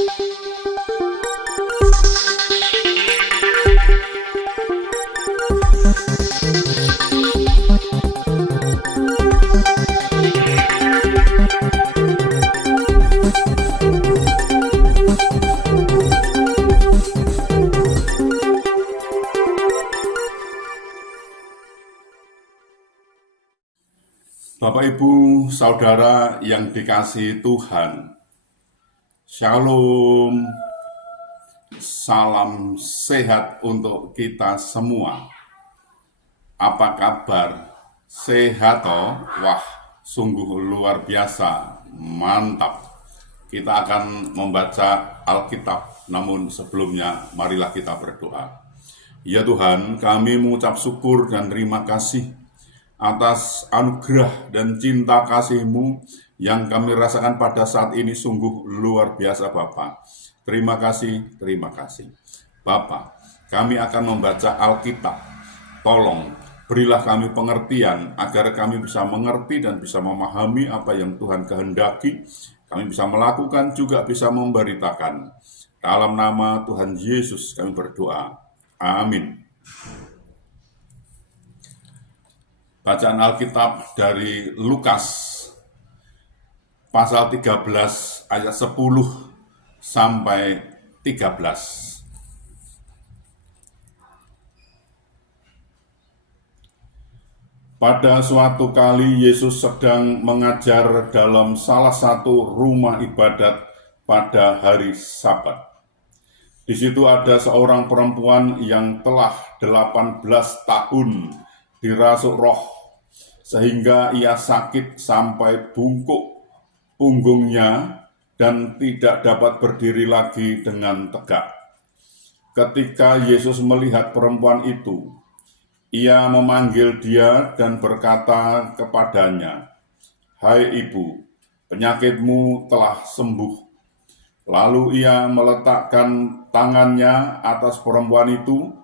Bapak, Ibu, Saudara yang dikasihi Tuhan, Shalom, salam sehat untuk kita semua. Apa kabar? Sehat toh? Wah, sungguh luar biasa, mantap. Kita akan membaca Alkitab, namun sebelumnya marilah kita berdoa. Ya Tuhan, kami mengucap syukur dan terima kasih atas anugerah dan cinta kasih-Mu yang kami rasakan pada saat ini sungguh luar biasa Bapa. Terima kasih. Bapa, kami akan membaca Alkitab. Tolong berilah kami pengertian agar kami bisa mengerti dan bisa memahami apa yang Tuhan kehendaki. Kami bisa melakukan juga bisa memberitakan. Dalam nama Tuhan Yesus kami berdoa. Amin. Bacaan Alkitab dari Lukas pasal 13 ayat 10 sampai 13. Pada suatu kali Yesus sedang mengajar dalam salah satu rumah ibadat pada hari Sabat. Di situ ada seorang perempuan yang telah 18 tahun dirasuk roh, sehingga ia sakit sampai bungkuk punggungnya dan tidak dapat berdiri lagi dengan tegak. Ketika Yesus melihat perempuan itu, ia memanggil dia dan berkata kepadanya, "Hai ibu, penyakitmu telah sembuh." Lalu ia meletakkan tangannya atas perempuan itu,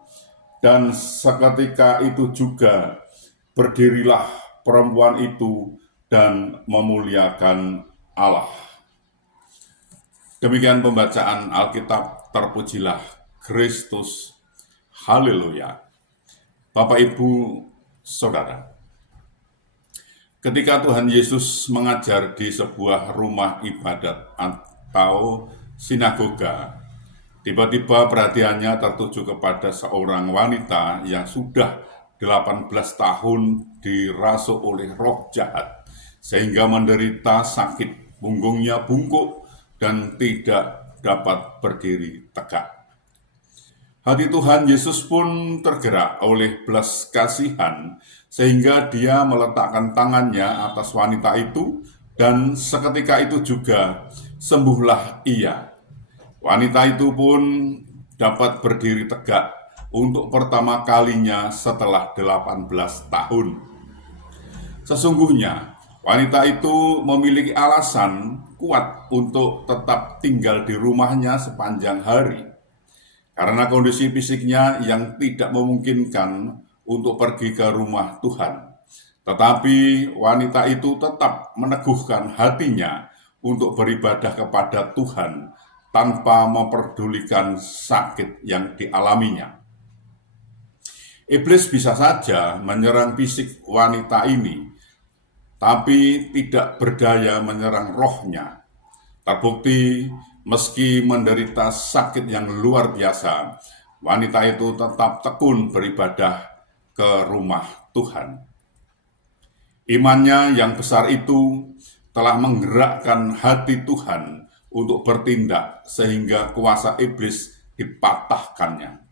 dan seketika itu juga berdirilah perempuan itu dan memuliakan Allah. Demikian pembacaan Alkitab, terpujilah Kristus. Haleluya. Bapak, Ibu, Saudara, ketika Tuhan Yesus mengajar di sebuah rumah ibadat atau sinagoga, tiba-tiba perhatiannya tertuju kepada seorang wanita yang sudah 18 tahun dirasuk oleh roh jahat, sehingga menderita sakit, punggungnya bungkuk dan tidak dapat berdiri tegak. Hati Tuhan Yesus pun tergerak oleh belas kasihan, sehingga dia meletakkan tangannya atas wanita itu, dan seketika itu juga sembuhlah ia. Wanita itu pun dapat berdiri tegak untuk pertama kalinya setelah 18 tahun. Sesungguhnya, wanita itu memiliki alasan kuat untuk tetap tinggal di rumahnya sepanjang hari, karena kondisi fisiknya yang tidak memungkinkan untuk pergi ke rumah Tuhan. Tetapi wanita itu tetap meneguhkan hatinya untuk beribadah kepada Tuhan, tanpa memperdulikan sakit yang dialaminya. Iblis bisa saja menyerang fisik wanita ini, tapi tidak berdaya menyerang rohnya. Terbukti, meski menderita sakit yang luar biasa, wanita itu tetap tekun beribadah ke rumah Tuhan. Imannya yang besar itu telah menggerakkan hati Tuhan untuk bertindak sehingga kuasa iblis dipatahkannya.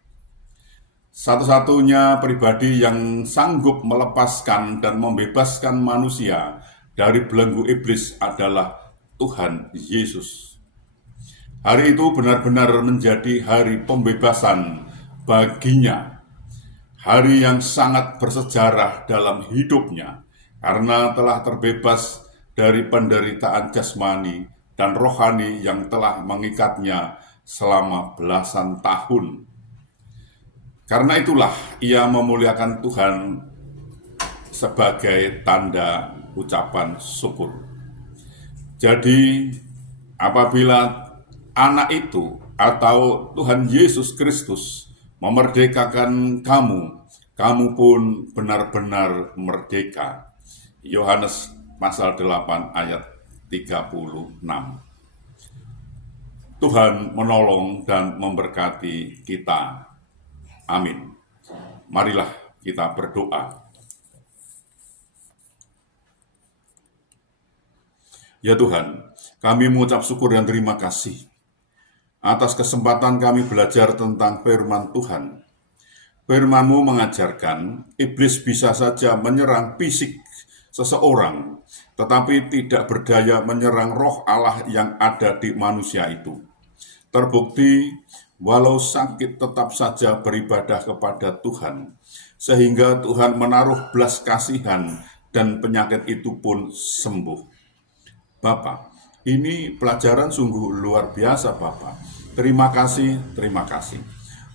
Satu-satunya pribadi yang sanggup melepaskan dan membebaskan manusia dari belenggu iblis adalah Tuhan Yesus. Hari itu benar-benar menjadi hari pembebasan baginya. Hari yang sangat bersejarah dalam hidupnya, karena telah terbebas dari penderitaan jasmani dan rohani yang telah mengikatnya selama belasan tahun. Karena itulah ia memuliakan Tuhan sebagai tanda ucapan syukur. Jadi apabila anak itu atau Tuhan Yesus Kristus memerdekakan kamu, kamu pun benar-benar merdeka. Yohanes pasal 8 ayat 36. Tuhan menolong dan memberkati kita. Amin. Marilah kita berdoa. Ya Tuhan, kami mengucap syukur dan terima kasih atas kesempatan kami belajar tentang firman Tuhan. Firman-Mu mengajarkan iblis bisa saja menyerang fisik seseorang, tetapi tidak berdaya menyerang roh Allah yang ada di manusia itu. Terbukti, walau sakit tetap saja beribadah kepada Tuhan, sehingga Tuhan menaruh belas kasihan dan penyakit itu pun sembuh. Bapak, ini pelajaran sungguh luar biasa Bapak. Terima kasih, terima kasih.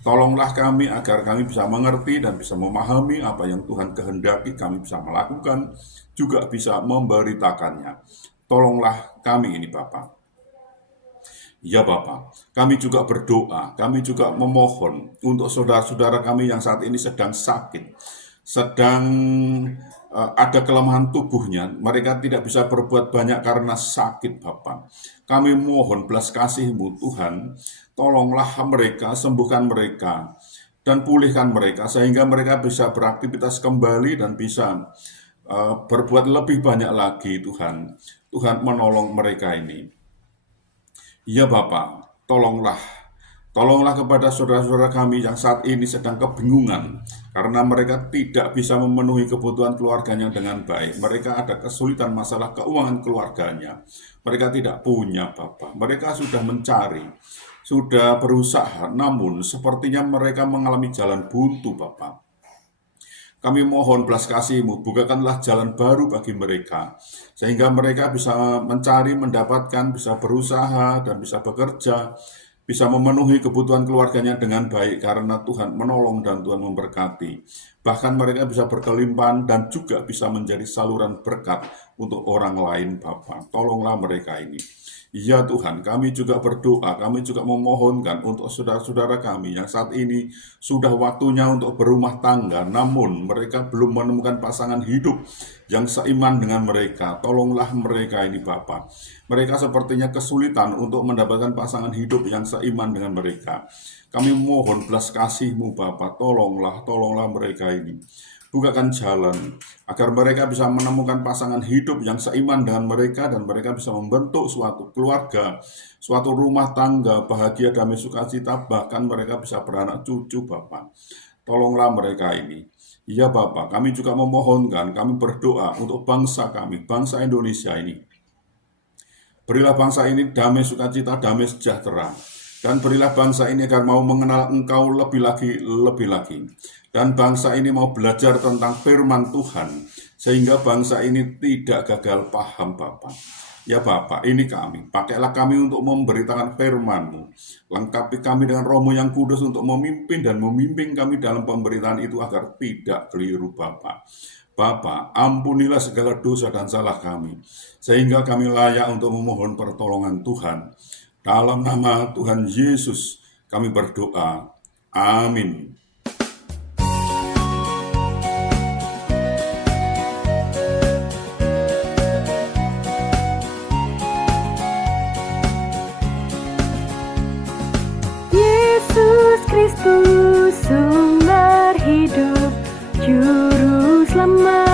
Tolonglah kami agar kami bisa mengerti dan bisa memahami apa yang Tuhan kehendaki kami bisa melakukan, juga bisa memberitakannya. Tolonglah kami ini Bapak. Ya Bapak, kami juga berdoa, kami juga memohon untuk saudara-saudara kami yang saat ini sedang sakit, sedang ada kelemahan tubuhnya, mereka tidak bisa berbuat banyak karena sakit Bapak. Kami mohon belas kasih-Mu Tuhan, tolonglah mereka, sembuhkan mereka, dan pulihkan mereka, sehingga mereka bisa beraktivitas kembali dan bisa berbuat lebih banyak lagi Tuhan. Tuhan menolong mereka ini. Ya Bapak, tolonglah kepada saudara-saudara kami yang saat ini sedang kebingungan karena mereka tidak bisa memenuhi kebutuhan keluarganya dengan baik. Mereka ada kesulitan masalah keuangan keluarganya. Mereka tidak punya Bapak. Mereka sudah mencari, sudah berusaha, namun sepertinya mereka mengalami jalan buntu Bapak. Kami mohon belas kasih-Mu, bukakanlah jalan baru bagi mereka, sehingga mereka bisa mencari, mendapatkan, bisa berusaha, dan bisa bekerja, bisa memenuhi kebutuhan keluarganya dengan baik, karena Tuhan menolong dan Tuhan memberkati. Bahkan mereka bisa berkelimpahan dan juga bisa menjadi saluran berkat untuk orang lain, Bapa. Tolonglah mereka ini. Ya Tuhan, kami juga berdoa, kami juga memohonkan untuk saudara-saudara kami yang saat ini sudah waktunya untuk berumah tangga, namun mereka belum menemukan pasangan hidup yang seiman dengan mereka. Tolonglah mereka ini Bapa. Mereka sepertinya kesulitan untuk mendapatkan pasangan hidup yang seiman dengan mereka. Kami mohon belas kasih-Mu Bapa, tolonglah mereka ini. Bukakan jalan agar mereka bisa menemukan pasangan hidup yang seiman dengan mereka dan mereka bisa membentuk suatu keluarga, suatu rumah tangga, bahagia, damai, sukacita, bahkan mereka bisa beranak cucu Bapak. Tolonglah mereka ini. Ya Bapak, kami juga memohonkan, kami berdoa untuk bangsa kami, bangsa Indonesia ini. Berilah bangsa ini damai, sukacita, damai, sejahtera. Dan berilah bangsa ini agar mau mengenal Engkau lebih lagi. Dan bangsa ini mau belajar tentang firman Tuhan, sehingga bangsa ini tidak gagal paham Bapak. Ya Bapak, ini kami, pakailah kami untuk memberitakan firman-Mu. Lengkapi kami dengan Roh-Mu yang kudus untuk memimpin dan membimbing kami dalam pemberitaan itu agar tidak keliru Bapak. Bapa, ampunilah segala dosa dan salah kami, sehingga kami layak untuk memohon pertolongan Tuhan. Dalam nama Tuhan Yesus kami berdoa. Amin. Yesus Kristus sumber hidup, juru selamat.